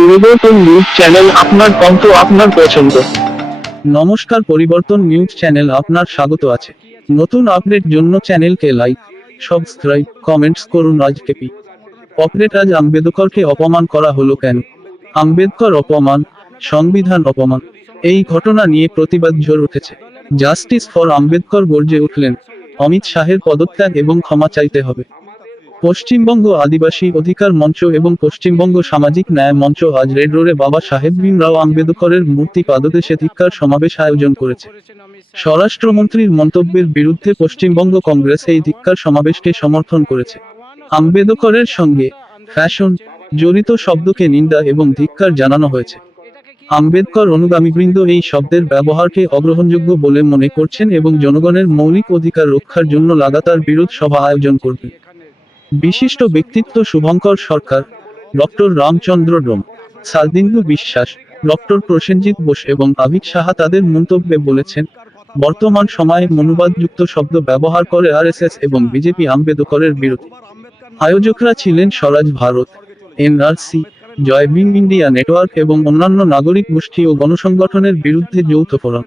পরিবর্তন news channel আপনার কণ্ঠ আপনার পছন্দ। নমস্কার পরিবর্তন নিউজ চ্যানেল আপনার স্বাগত আছে। নতুন আপডেট জন্য চ্যানেলকে লাইক সাবস্ক্রাইব কমেন্টস করুন আজকে পি। অপডেট আজ আম্বেদকরকে অপমান করা হলো কেন? আম্বেদকর অপমান, সংবিধান অপমান, এই ঘটনা নিয়ে প্রতিবাদ ঝড় উঠেছে। জাস্টিস ফর আম্বেদকর গর্জে উঠলেন। অমিত শাহের পদত্যাগ এবং ক্ষমা চাইতে হবে। পশ্চিমবঙ্গ আদিবাসী অধিকার মঞ্চ এবং পশ্চিমবঙ্গ সামাজিক ন্যায় মঞ্চ আজ রেড রোডে বাবা সাহেব ভীমরাও আম্বেদকরের মূর্তি পাদদেশে ধিক্কার সমাবেশ আয়োজন করেছে। স্বরাষ্ট্রমন্ত্রীর মন্তব্যের বিরুদ্ধে পশ্চিমবঙ্গ কংগ্রেস এই ধিক্কার সমাবেশকে সমর্থন করেছে। আম্বেদকরের সঙ্গে ফ্যাশন, জড়িত শব্দকে নিন্দা এবং ধিক্কার জানানো হয়েছে। আম্বেদকর অনুগামীবৃন্দ এই শব্দের ব্যবহারকে অগ্রহণযোগ্য বলে মনে করছেন এবং জনগণের মৌলিক অধিকার রক্ষার জন্য লাগাতার বিরোধ সভা আয়োজন করবেন। বিশিষ্ট ব্যক্তিত্ব শুভঙ্কর সরকার, ডক্টর রামচন্দ্র ডোম, সালদিন্দু বিশ্বাস, ডক্টর প্রসেনজিৎ বোস এবং আভিক সাহা তাদের মন্তব্যে বলেছেন, বর্তমান সময়ে মনোবাদযুক্ত শব্দ ব্যবহার করে আরএসএস এবং বিজেপি আম্বেদকরের বিরোধী আয়োজকরা ছিলেন Swaraj Bharat, NRC, Jai Bhim India network এবং অন্যান্য নাগরিক গোষ্ঠী ও গণসংগঠনের বিরুদ্ধে যৌথ ফোরাম।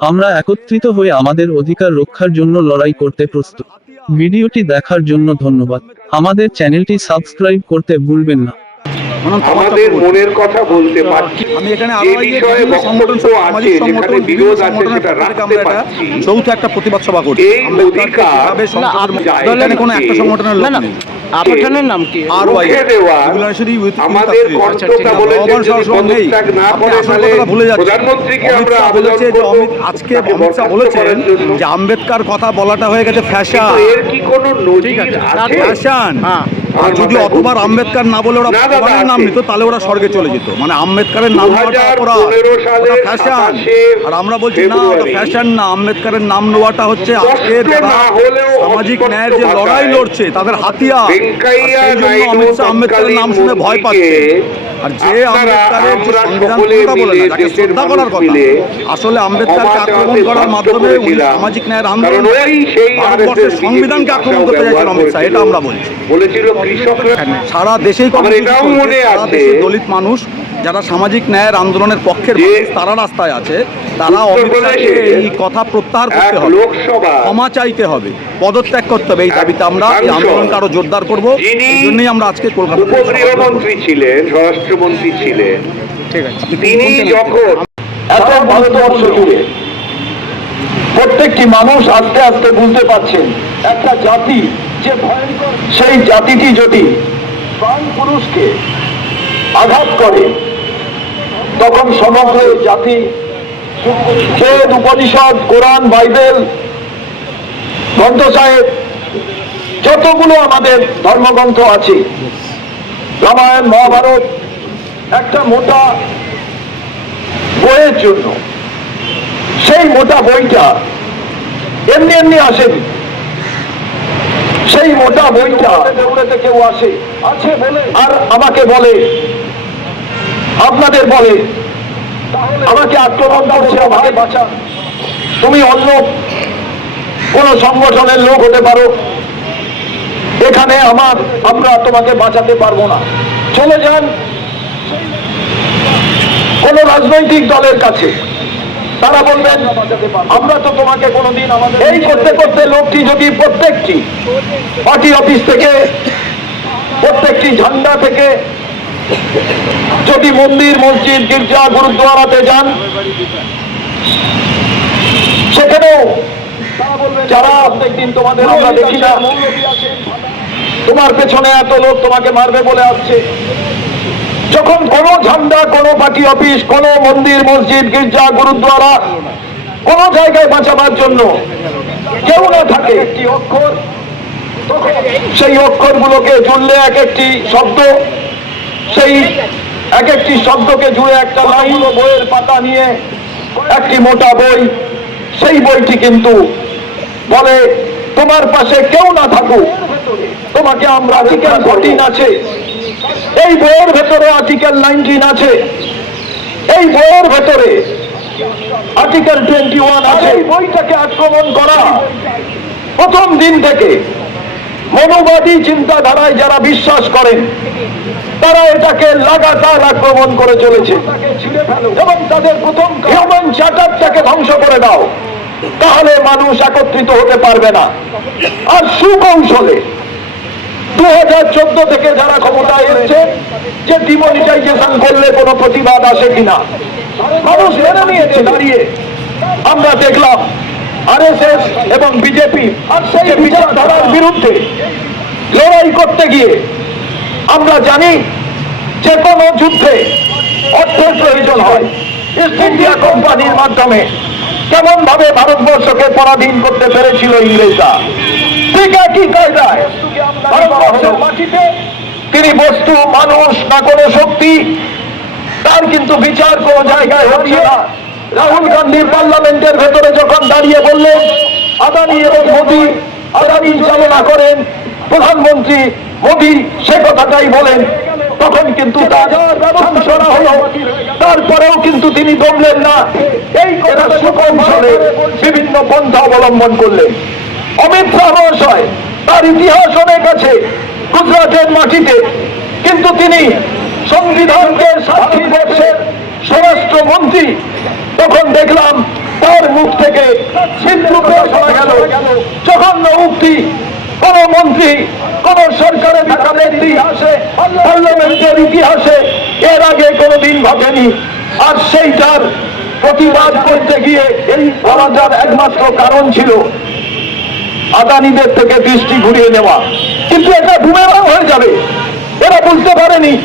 আমরা একত্রিত হয়ে আমাদের অধিকার রক্ষার জন্য লড়াই করতে প্রস্তুত। ভিডিওটি দেখার জন্য ধন্যবাদ। আমাদের চ্যানেলটি সাবস্ক্রাইব করতে ভুলবেন না। আমাদের মনের কথা বলতে পারছি। আমি এখানে আরও বিষয়ে বক্তব্য আছে যেখানে বিরোধ আছে সেটা রাখতে পারছি। একটা প্রতিবাদ সভা করছি। এই অধিকার এখানে কোনো একটা সংগঠনের লোক নেই। আপনার নাম কি? আর আমাদের কর্তব্য বলে ভগবান যদি সরস্বতী নেই। পদত্যাগ না করে তাহলে প্রধানমন্ত্রীকে আমরা আবেদন বলেছে যে করব আজকে অমিত শাহ বলেছেন যে আম্বেদকার কথা বলাটা হয়ে গেছে ফ্যাশন এর কি কোনো নজির আছে? ফ্যাশন। হ্যাঁ। আর যদি অতবার আম্বেদকার না বলে ওরা ভগবানের নাম। নিত তাহলে ওরা স্বর্গে চলে যেত। মানে আম্বেদকারের নাম নেওয়াটা 2015 অপরাধ। সালের ওটা ফ্যাশন আর আমরা বলছি না ওটা ফ্যাশন না আম্বেদকারের নাম নেওয়াটা হচ্ছে আজকে যারা সামাজিক ন্যায়ের যে লড়াই লড়ছে তাদের হাতিয়ার। সেই জন্য অমিত শাহ আম্বেদকারের নাম শুনে ভয় পাচ্ছে। আর যে আম্বেদকারের যে সংবিধান কথা বলে না দেশের শ্রদ্ধা করার কথা। আসলে আম্বেদকারকে আক্রমণ করার মাধ্যমে উনি সামাজিক ন্যায়ের আন্দোলন ভারতবর্ষের সংবিধানকে আক্রমণ করতে চাইছেন অমিত শাহ এটা আমরা বলছি। বলেছিল সারা দেশেই দলিত মানুষ যারা সামাজিক ন্যায়ের আন্দোলনের পক্ষের তারা রাস্তায় আছে। তারা এই কথা প্রত্যাহার করতে হবে। ক্ষমা চাইতে হবে। পদত্যাগ করতে হবে। এই দাবিতে আমরা এই আন্দোলনকে আরও জোরদার করব। এই জন্যই আমরা আজকে কলকাতা। উপগৃহমন্ত্রী ছিলেন স্বরাষ্ট্রমন্ত্রী ছিলেন। ঠিক আছে। তিনি যখন এত ভারতবর্ষ জুড়ে প্রত্যেকটি মানুষ আস্তে আস্তে বুঝতে পারছেন একটা জাতি যে ভয়ঙ্কর সেই জাতিটি যদি প্রাণ পুরুষকে আঘাত করে, তখন সমগ্র জাতি বেদ উপনিষদ, কোরআন, বাইবেল, গ্রন্থ সাহেব, যতগুলো আমাদের ধর্মগ্রন্থ আছে, রামায়ণ, মহাভারত, একটা মোটা বইয়ের জন্য, সেই মোটা বইটা এমনি এমনি আসেনি। সেই মোটা বইটা কেউ আসে আছে বলে। আর আমাকে বলে আপনাদের বলে আমাকে আক্রমণ করছে আমাকে বাঁচা তুমি অন্য কোন সংগঠনের লোক হতে পারো। এখানে আমার আমরা তোমাকে বাঁচাতে পারব না। চলে যান কোন রাজনৈতিক দলের কাছে। তারা বলবেন, আমরা তো তোমাকে কোনোদিন আমাদের এই করতে করতে লোকটি যদি প্রত্যেকটি পার্টি অফিস থেকে, প্রত্যেকটি ঝান্ডা থেকে যদি মন্দির, মসজিদ, গির্জা, গুরুদ্বারাতে যান, সেখানেও যারা প্রত্যেকদিন তোমাদের আমরা দেখি না, তোমার পেছনে এত লোক তোমাকে মারবে বলে আসছে। যখন কোন ঝান্ডা কোন পার্টি অফিস কোন মন্দির মসজিদ গির্জা গুরুদ্বারা কোন জায়গায় বাঁচাবার জন্য কেউ না থাকে একটি অক্ষর সেই অক্ষরগুলোকে জুড়লে এক একটি শব্দ সেই এক একটি শব্দকে জুড়ে একটা লাইন বইয়ের পাতা নিয়ে একটি মোটা বই সেই বইটি কিন্তু বলে তোমার পাশে কেউ না থাকুক তোমাকে আমরা আর্টিকেল ফোরটিন আছে এই বইয়ের ভেতরে আর্টিকেল নাইনটিন আছে। এই বইয়ের ভেতরে আর্টিকেল টোয়েন্টি ওয়ান আছে। এই বইটাকে আক্রমণ করা। প্রথম দিন থেকে মনোবাদী চিন্তাধারায় যারা বিশ্বাস করেন তারা এটাকে লাগাতার আক্রমণ করে চলেছে। এবং তাদের প্রথম হিউম্যান চার্টারটাকে ধ্বংস করে দাও। তাহলে মানুষ একত্রিত হতে পারবে না। আর সুকৌশলে দু হাজার চোদ্দ থেকে যারা ক্ষমতায় এসেছে যে ডিমনিটাইজেশন করলে কোনো প্রতিবাদ আসে কিনা? মানুষ মেনে নিয়েছে দাঁড়িয়ে। আমরা দেখলাম আরএসএস এবং বিজেপি আর সেই বিচারধারার বিরুদ্ধে লড়াই করতে গিয়ে আমরা জানি যে কোনো যুদ্ধে অর্থের প্রয়োজন হয়। ইস্ট ইন্ডিয়া কোম্পানির মাধ্যমে কেমন ভাবে ভারতবর্ষকে পরাধীন করতে পেরেছিল ইংরেজরা? তিনি বস্তু, মানুষ না কোনো শক্তি, তার কিন্তু বিচার কোনো জায়গায় হচ্ছে না। রাহুল গান্ধীর পার্লামেন্টের ভেতরে যখন দাঁড়িয়ে বললেন, আদানি এবং মোদী, আদানি চালনা করেন, প্রধানমন্ত্রী মোদী সে কথাটাই বলেন, তখন কিন্তু তারপরেও কিন্তু তিনি দমলেন না। এই কথা সুকৌশলে বিভিন্ন পন্থা অবলম্বন করলেন। অমিত শাহ মহাশয় তার ইতিহাস অনেক আছে গুজরাটের মাটিতে। কিন্তু তিনি সংবিধানকে সাক্ষী রেখেছেন স্বরাষ্ট্রমন্ত্রী। তখন দেখলাম তার মুখ থেকে সিন্ধুকে জঘন্য উক্তি। কোন মন্ত্রী, কোন সরকারের পার্লামেন্টের ইতিহাসে এর আগে কোনোদিন ঘটেনি আর সেইটার প্রতিবাদ করতে গিয়ে এই আমাদের একমাত্র কারণ ছিল আদানিদের থেকে দৃষ্টি ঘুরিয়ে নেওয়া। কিন্তু এটা বুমেরাং হয়ে যাবে। এরা বুঝতে পারেনি।